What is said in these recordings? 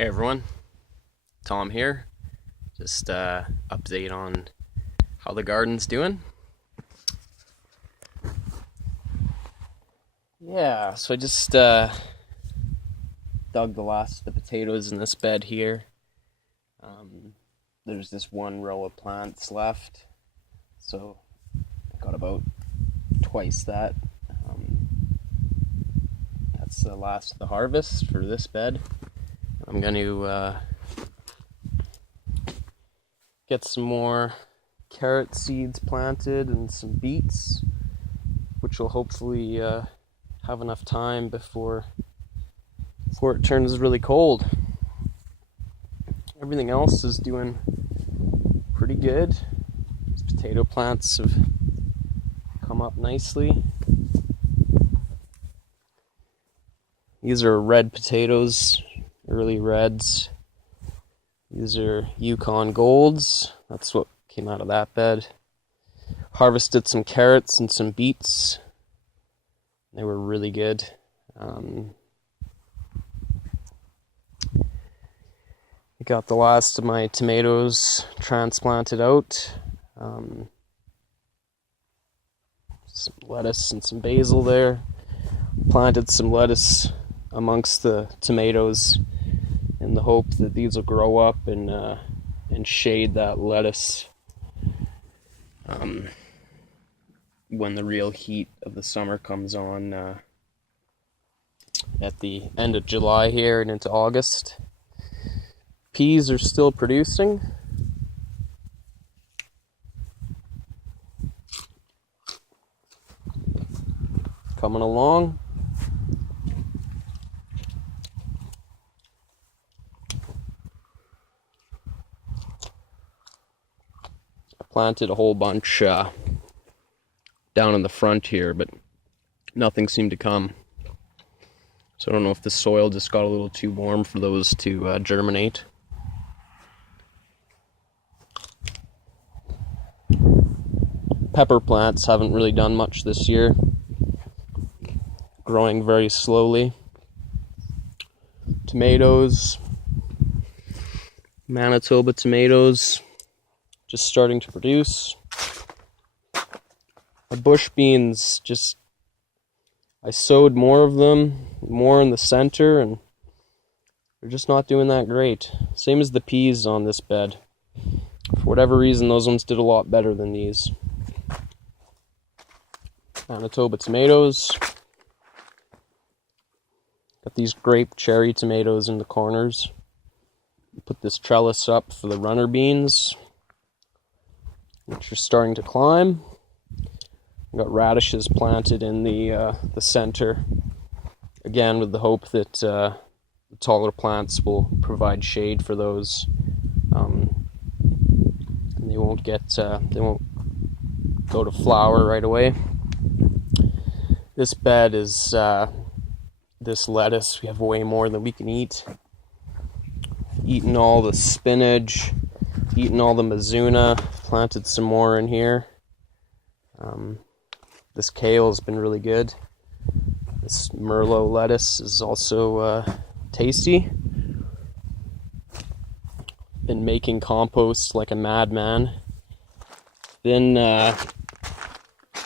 Hey everyone, Tom here. Just update on how the garden's doing. Yeah, so I just dug the last of the potatoes in this bed here. There's this one row of plants left, so I got about twice that. That's the last of the harvest for this bed. I'm going to get some more carrot seeds planted and some beets, which will hopefully have enough time before it turns really cold. Everything else is doing pretty good. These potato plants have come up nicely. These are red potatoes, early reds. These are Yukon Golds. That's what came out of that bed. Harvested some carrots and some beets. They were really good. I got the last of my tomatoes transplanted out. Some lettuce and some basil there. Planted some lettuce amongst the tomatoes in the hope that these will grow up and shade that lettuce when the real heat of the summer comes on at the end of July here and into August. Peas are still producing. Coming along. Planted a whole bunch down in the front here, but nothing seemed to come. So I don't know if the soil just got a little too warm for those to germinate. Pepper plants haven't really done much this year. Growing very slowly. Tomatoes, Manitoba tomatoes, just starting to produce. My bush beans, I sowed more of them, more in the center, and they're just not doing that great. Same as the peas on this bed. For whatever reason, those ones did a lot better than these. Manitoba tomatoes. Got these grape cherry tomatoes in the corners. Put this trellis up for the runner beans, which are starting to climb. Got radishes planted in the center, again with the hope that the taller plants will provide shade for those, and they won't go to flower right away. This bed is this lettuce. We have way more than we can eat. Eaten all the spinach, eaten all the Mizuna, planted some more in here. This kale has been really good. This Merlot lettuce is also tasty. Been making compost like a madman. Been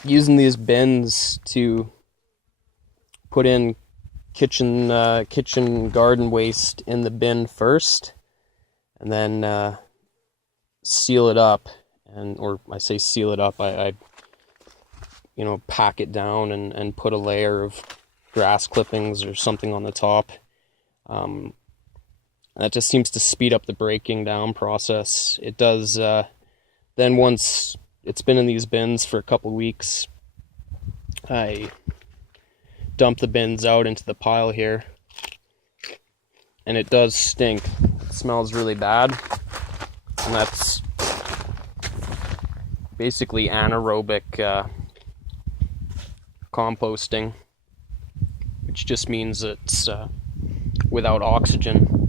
using these bins to put in kitchen garden waste in the bin first, and then seal it up. Or I say seal it up, I pack it down and put a layer of grass clippings or something on the top. That just seems to speed up the breaking down process. It does. Then once it's been in these bins for a couple weeks, I dump the bins out into the pile here, and it does stink. It smells really bad, and that's basically anaerobic composting, which just means it's without oxygen,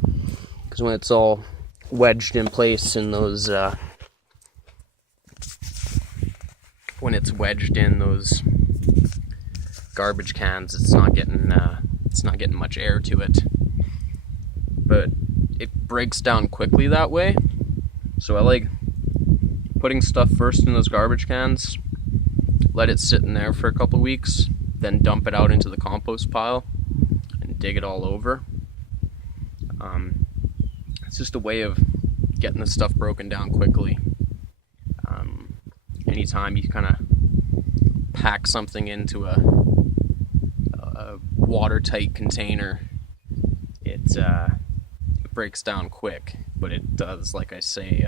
because when it's all wedged in place in those garbage cans, it's not getting much air to it. But it breaks down quickly that way. So I like putting stuff first in those garbage cans, let it sit in there for a couple weeks, then dump it out into the compost pile and dig it all over. It's just a way of getting the stuff broken down quickly. Anytime you kind of pack something into a watertight container, it breaks down quick, but it does, like I say,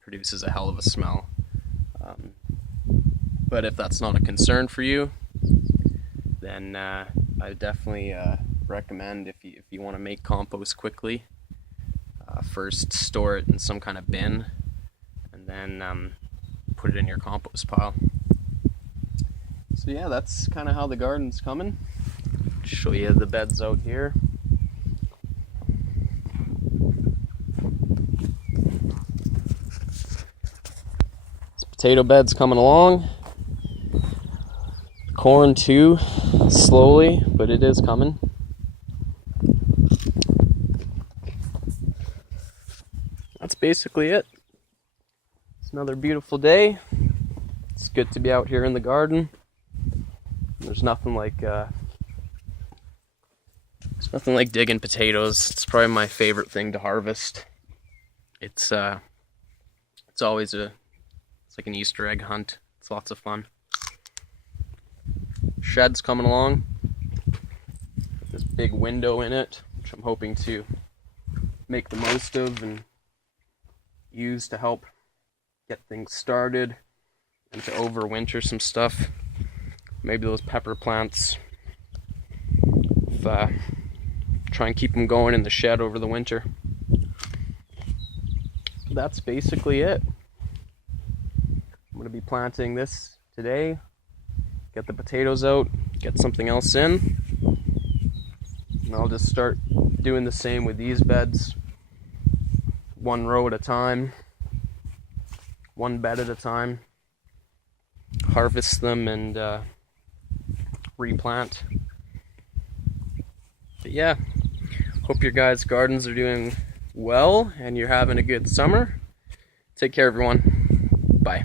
produces a hell of a smell. But if that's not a concern for you, then I definitely recommend, if you want to make compost quickly, first store it in some kind of bin, and then put it in your compost pile. So yeah, that's kind of how the garden's coming. Just show you the beds out here. This potato bed's coming along. Corn too, slowly, but it is coming. That's basically it. It's another beautiful day. It's good to be out here in the garden. There's nothing like digging potatoes. It's probably my favorite thing to harvest. It's always it's like an Easter egg hunt. It's lots of fun. Shed's coming along. This big window in it, which I'm hoping to make the most of and use to help get things started and to overwinter some stuff. Maybe those pepper plants. Try and keep them going in the shed over the winter. That's basically it. I'm going to be planting this today. Get the potatoes out, get something else in. And I'll just start doing the same with these beds. One row at a time. One bed at a time. Harvest them and replant. But yeah, hope your guys' gardens are doing well and you're having a good summer. Take care, everyone. Bye.